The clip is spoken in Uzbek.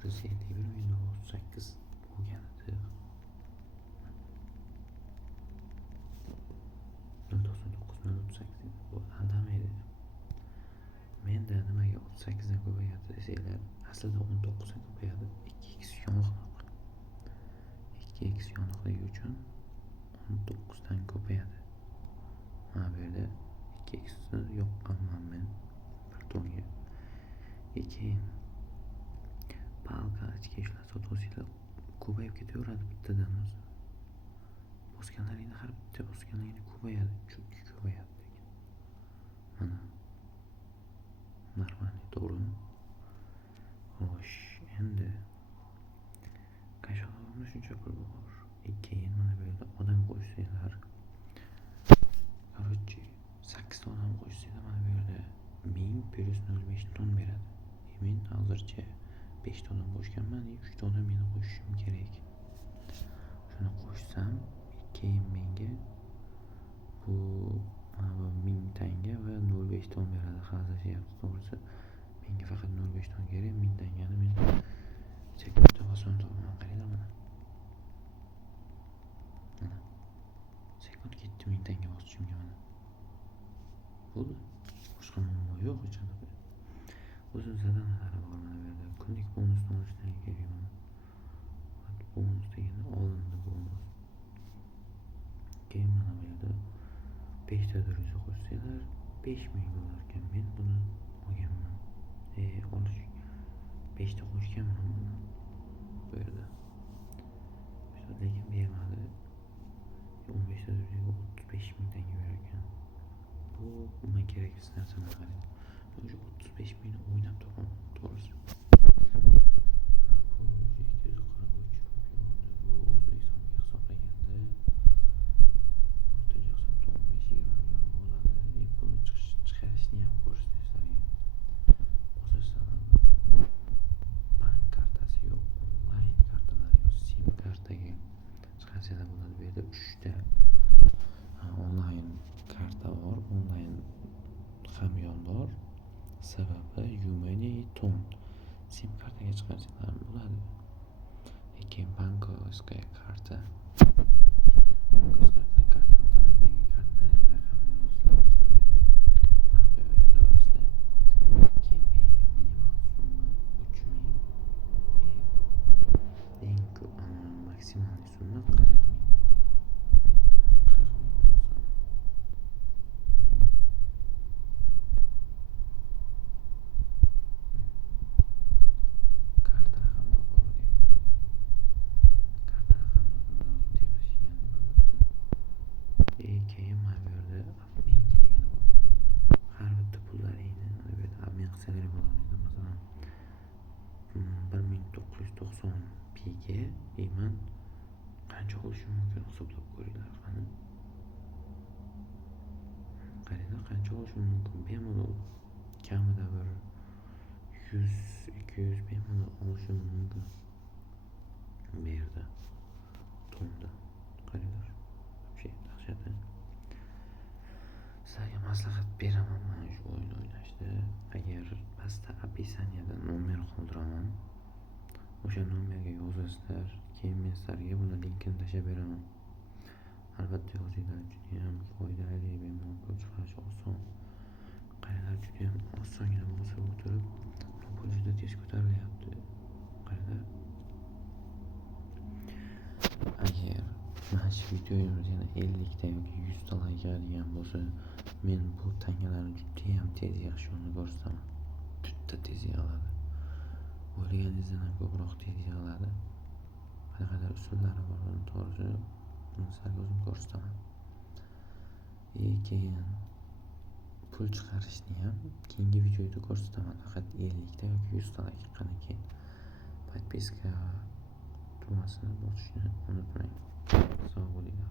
%51,38 bo'lgan edi. 0,99,038 bu aldamaydi. Menda nimaga 38 dan ko'payadi desanglar, aslida 19 dan ko'payadi. 2x yong'oq. 2x yong'oqligi uchun 19 dan ko'payadi. Mana bu yerda 2x ni yoqqanman men kartonga. Keyin palka ichki ishlar sotuvchilar ko'payib ketaveradi bittadan o'zi. Bosganlaringni har bitta bosganlaringni ko'payadi, chunki ko'payadi lekin. Mana normalniy, to'g'rimi? Xo'sh, endi qashqadaryoda shuncha pul bor. Keyin mana bu yerda odam qo'shsanglar, короче, 8 ta odam qo'shsanglar mana bu yerda 1000 plus 0,5 ton beradi. Men hozircha 5 ta odam qo'shganman, 3 ta odam yana qo'shishim kerak. Shuni qo'shsam, keyin menga bu 1000 tanga va 0,5 ton beradi. Hazillashyapti, to'g'risi. Menga faqat 0,5 ton kerak, 1000 tangani men sekundda bosaman topaman. Qaranglar mana. Mana. Sekund ketdi 1000 tanga bosishimga mana. Bo'ldi. Boshqa muammo yo'q hech qanaqa. O'zim zadanalari bor mana bu yerda. Kunlik bonus olishdan kerak. Bonus degani olindi bonus. Keyin mana bu yerda 5 ta doriza qo'shsanglar 5000 bo'lar ekan. Men buni olganman. Olish 5 ta qo'shganman buni. Bu yerda. Lekin bermadi. 15 ta dorizaga 35 ming tanga berar ekan. Bu menga keraksiz narsalar qarang. O'sha 35 mingni o'ynab topaman, to'g'risi. Bu 243 rupiya oldi. Bu O'zbekistonga hisoblaganda o'rtacha hisobda 15-20 million bo'ladi. Pul chiqarishni ham ko'rsatishlarga. Bosishdan bank kartasi yo'q, onlayn kartalar yo'q, sim kartaga chiqarsanglar bo'ladi. Bu yerda 3 ta onlayn karta bor, onlayn hamyonbor. Sababi Yumani Ton sim kartaga chiqarsanglar bo'ladi. Lekin bankovskaya karta kartani talab bergan kartaning raqamini yozasizlar, farqi yozaverasizlar. Keyin menga minimal summa 3000, eng ko'p maksimal summa 40 ming. 40 ming bosaman. Karta raqamini to'g'ri deyapman. Karta raqamini teplashgan albatta. Keyin mana bu yerda abmenki degani bor. Har bitta pullaringni mana bu yerda abmen qilsanglar bo'ladi. Masalan, 1990 piga men qancha olishim mumkin hisoblab ko'ringlar. Qaranglar, qancha olishim mumkin. Bemalol kamida bir 100-200 bemalol olishim mumkin. Bu yerda tonda. Qaranglar. Вообще dahshat. Sizlarga maslahat beraman mana shu o'yin o'ynashda. Agar pastda описаниеda nomer qoldiraman. O'sha nomerga yozasizlar. Keyin men sizlarga buni linkini tashlab beraman. Albatta yozinglar, juda ham foydali, bemalol pul chiqarish oson. Qaranglar, juda ham osongina bosib o'tirib, pul juda tez ko'tarilyapti. Qaranglar. Agar mana shu videomiz yana 50 ta yoki 100 ta like oladigan bo'lsa, men bu tangalarni juda ham tez yig'ishini ko'rsataman. Juda tez yig'iladi. O'ylaganingizdan ham ko'proq tez yig'iladi. Qanaqadir usullari bor, buni to'g'risi sizlarga o'zim ko'rsataman. Keyin pul chiqarishni ham keyingi videoda ko'rsataman. Faqat 50 ta yoki 100 ta like chiqqandan keyin podpiska tugmasini bosishni unutmang. Sog' bo'linglar.